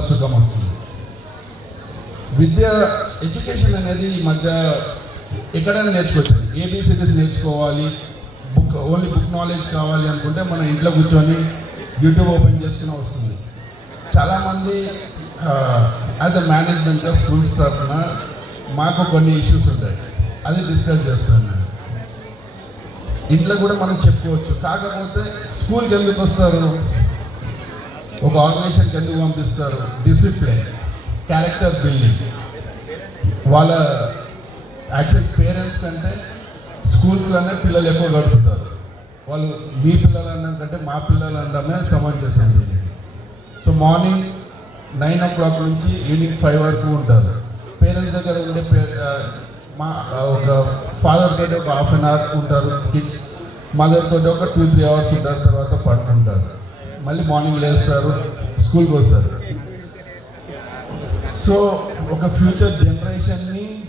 సుఖం వస్తుంది. విద్య ఎడ్యుకేషన్ అనేది ఈ మధ్య ఎక్కడైనా నేర్చుకోవచ్చు. ఏబిసిడీస్ నేర్చుకోవాలి. బుక్ ఓన్లీ బుక్ నాలెడ్జ్ కావాలి అనుకుంటే మనం ఇంట్లో కూర్చొని యూట్యూబ్ ఓపెన్ చేసుకుని వస్తుంది. చాలామంది యాజ్ అ మేనేజ్మెంట్ స్కూల్స్ తరఫున మాకు కొన్ని ఇష్యూస్ ఉంటాయి. అది డిస్కస్ చేస్తాను నేను. ఇంట్లో కూడా మనం చెప్పుకోవచ్చు. కాకపోతే స్కూల్కి ఎందుకు వస్తారు? ఒక ఆర్గనైజేషన్కి ఎందుకు పంపిస్తారు డిసిప్లిన్ క్యారెక్టర్ బిల్డింగ్ వాళ్ళ యాక్చువల్ పేరెంట్స్ కంటే స్కూల్స్లోనే పిల్లలు ఎక్కువ గడుపుతారు. వాళ్ళు మీ పిల్లలు అన్నం కంటే మా పిల్లలు అనడమే సమంజసం దీనికి so morning nine o'clock నుంచి ఈవినింగ్ ఫైవ్ వరకు ఉంటారు. పేరెంట్స్ దగ్గర ఉండే పే మా ఒక ఫాదర్ తోటి ఒక హాఫ్ అన్ అవర్ ఉంటారు కిడ్స్ మదర్ తోటి ఒక టూ త్రీ అవర్స్ ఉంటారు తర్వాత పడుతుంటారు మళ్ళీ మార్నింగ్ లేస్తారు స్కూల్కి వస్తారు. సో ఒక ఫ్యూచర్ జనరేషన్ని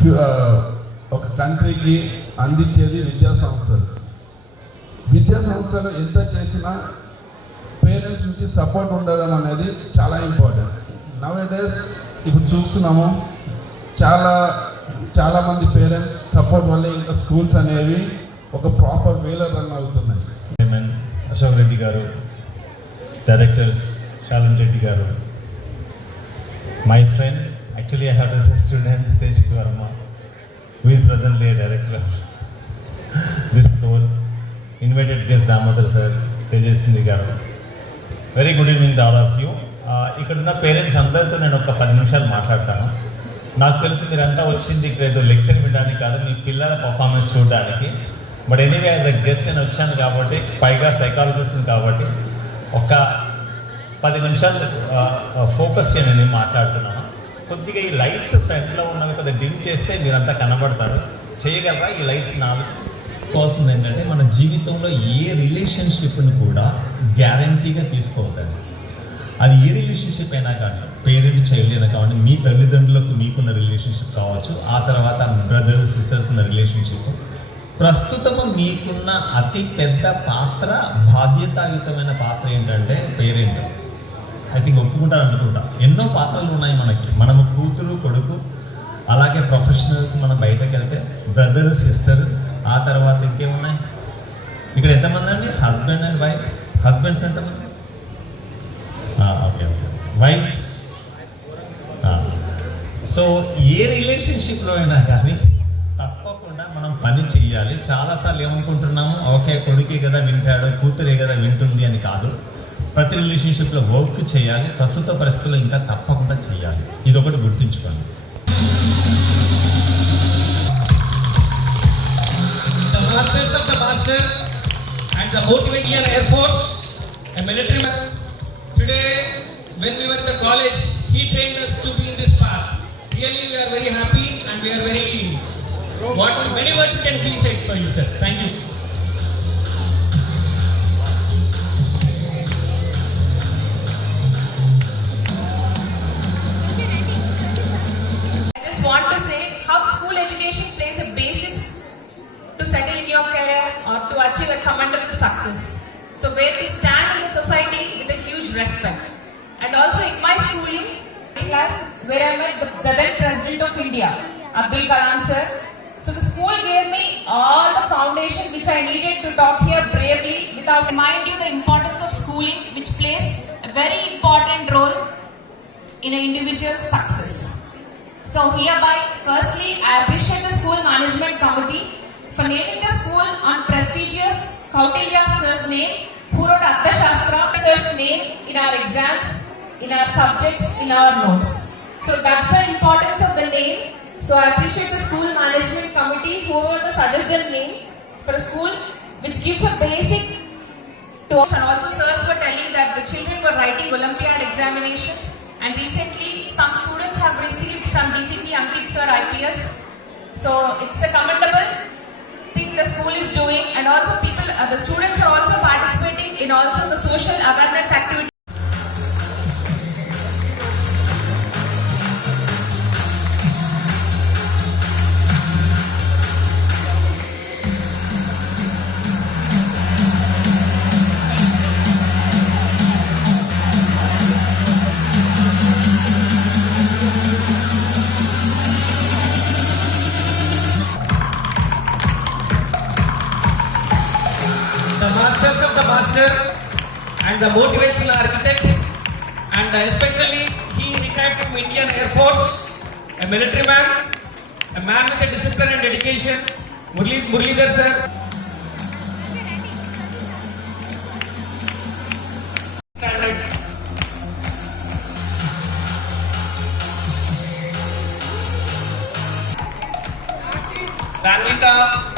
ఫ్యూ- ఒక కంట్రీకి అందించేది విద్యా సంస్థలు. విద్యా సంస్థలు ఎంత చేసినా పేరెంట్స్ నుంచి సపోర్ట్ ఉండడం అనేది చాలా ఇంపార్టెంట్. నవ్ డేస్ ఇప్పుడు చూస్తున్నాము చాలా చాలామంది పేరెంట్స్ సపోర్ట్ వల్ల ఇంకా స్కూల్స్ అనేవి ఒక ప్రాపర్ వేలో రన్ అవుతున్నాయి. అశోక్ రెడ్డి గారు డైరెక్టర్స్ శాలం రెడ్డి గారు. My friend actually I have as student Tejik Varma who is presently director of this school invited guest Damodar sir Tejaswini గారు. Very good evening all of you ఇక్కడ ఉన్న parents అందరితో నేను ఒక పది నిమిషాలు మాట్లాడతాను. నాకు తెలిసి మీరంతా వచ్చింది ఇక్కడ ఏదో లెక్చర్ వినడానికి కాదు మీ పిల్లల పర్ఫార్మెన్స్ చూడడానికి. But anyway as a guest నేను వచ్చాను కాబట్టి పైగా సైకాలజిస్ట్ని కాబట్టి ఒక పది నిమిషాలు ఫోకస్ చేయను నేను మాట్లాడుతున్నాను. కొద్దిగా ఈ లైట్స్ ఫ్రంట్లో ఉన్నవి కొద్దిగా డిమ్ చేస్తే మీరంతా కనబడతారు. చేయగలరా? ఈ లైట్స్ నాలుగు తీసుకోవాల్సింది ఏంటంటే మన జీవితంలో ఏ రిలేషన్షిప్ను కూడా గ్యారంటీగా తీసుకోవద్దండి. అది ఏ రిలేషన్షిప్ అయినా కానీ పేరెంట్ చైల్డ్ అయినా కావండి మీ తల్లిదండ్రులకు మీకున్న రిలేషన్షిప్ కావచ్చు ఆ తర్వాత బ్రదర్స్ సిస్టర్స్ ఉన్న రిలేషన్షిప్ ప్రస్తుతం మీకున్న అతి పెద్ద పాత్ర బాధ్యతాయుతమైన పాత్ర ఏంటంటే పేరెంట్. ఐ థింక్ ఒప్పుకుంటారు అనుకుంటా ఎన్నో పాత్రలు ఉన్నాయి మనకి. మనము కూతురు కొడుకు అలాగే ప్రొఫెషనల్స్ మనం బయటకు వెళ్తే బ్రదర్ సిస్టర్ ఆ తర్వాత ఇంకేమున్నాయి? ఇక్కడ ఎంతమంది అండి? Husband and wife. హస్బెండ్స్ ఎంతమంది? Okay okay. వైఫ్స్? సో ఏ రిలేషన్షిప్లో అయినా కానీ లేకుండా మనం పని చెయ్యాలి. చాలాసార్లు ఏమనుకుంటున్నాము? ఓకే కొడుకే కదా వింటాడు కూతురే కదా వింటుంది అని కాదు. ప్రతి రిలేషన్షిప్లో వర్క్ చేయాలి ప్రస్తుత పరిస్థితులు ఇంకా తప్పకుండా చేయాలి ఇది ఒకటి గుర్తుంచుకోండి college he train to been this park really we are very happy and we are very What many words can be said for you, sir. Thank you. I just want to say how school education plays a basis to settle in your career or to achieve a commendable success. So where to stand in the society with a huge respect. And also in my schooling class where I met the, the then President of India, Abdul Kalam sir. So the school gave me all the foundation which I needed to talk here bravely without remind you the importance of schooling which plays a very important role in an individual's success. So hereby, firstly, I appreciate the school management committee for naming the school on prestigious Kautilya sir's name, who wrote sir's name in our exams, in our subjects, in our notes. So that's the importance of the name. So I appreciate the school management committee who wrote the suggested name for a school which gives a basic us and also sirs were telling that the children were writing Olympiad examinations and recently some students have received from DCP Ankit sir IPS. So it's a commendable thing the school is doing and also people, uh, the students are also participating in also the social awareness activities. And the motivational architect, and especially he retired from Indian Air Force, a military man, a man with a discipline and dedication. Murli Murlidhar sir. Standard. Sangeeta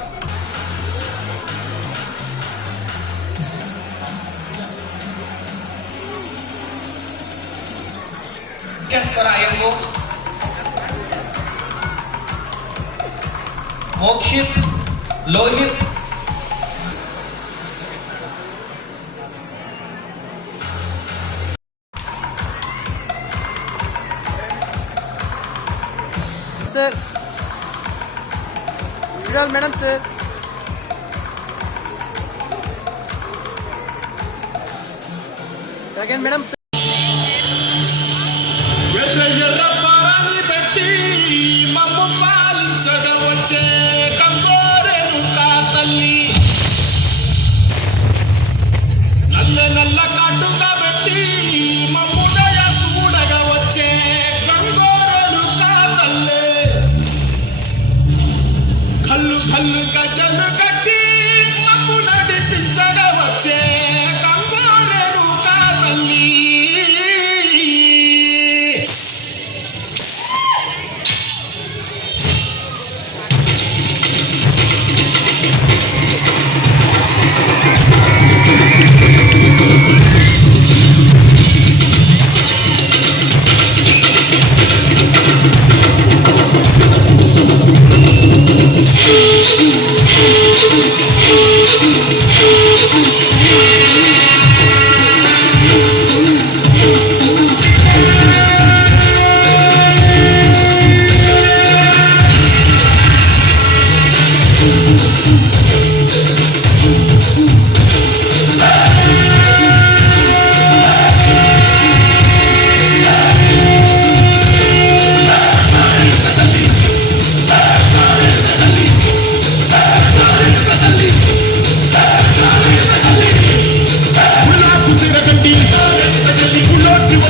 शिक्षक और आयु को Mokshit Lohit. Sir Viral madam sir. Again madam Yeah.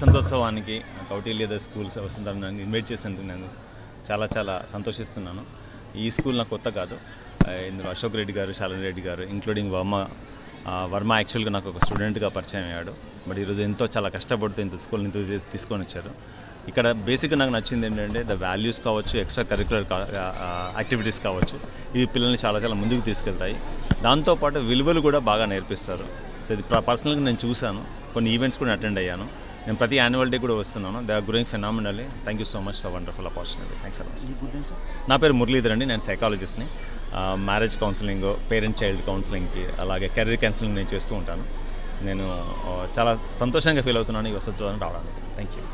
వసంతోత్సవానికి కౌటిల్యద schools వసంతం invite చేసినందుకు నేను చాలా చాలా సంతోషిస్తున్నాను. ఈ స్కూల్ నాకు కొత్త కాదు. ఇందులో అశోక్ రెడ్డి గారు శాలిని రెడ్డి గారు ఇంక్లూడింగ్ వర్మ వర్మ యాక్చువల్గా నాకు ఒక స్టూడెంట్గా పరిచయం అయ్యాడు. బట్ ఈరోజు ఎంతో చాలా కష్టపడుతూ ఇంత స్కూల్ ఇంత తీసుకొని వచ్చారు. ఇక్కడ బేసిక్గా నాకు నచ్చింది ఏంటంటే ద వాల్యూస్ కావచ్చు ఎక్స్ట్రా కరికులర్ యాక్టివిటీస్ కావచ్చు ఇవి పిల్లల్ని చాలా చాలా ముందుకు తీసుకెళ్తాయి. దాంతోపాటు విలువలు కూడా బాగా నేర్పిస్తారు. సో ఇది పర్సనల్గా నేను చూశాను. కొన్ని ఈవెంట్స్ కూడా అటెండ్ అయ్యాను. నేను ప్రతి యాన్యువల్ డే కూడా వస్తున్నాను. They are growing phenomenally thank you so much for wonderful opportunity thanks నా పేరు మురళీధర్ అండి. నేను సైకాలజిస్ట్ని మ్యారేజ్ కౌన్సిలింగ్ పేరెంట్ చైల్డ్ కౌన్సిలింగ్కి అలాగే కెరీర్ కౌన్సిలింగ్ నేను చేస్తూ ఉంటాను. నేను చాలా సంతోషంగా ఫీల్ అవుతున్నాను ఈ వసతులను రావడానికి. Thank you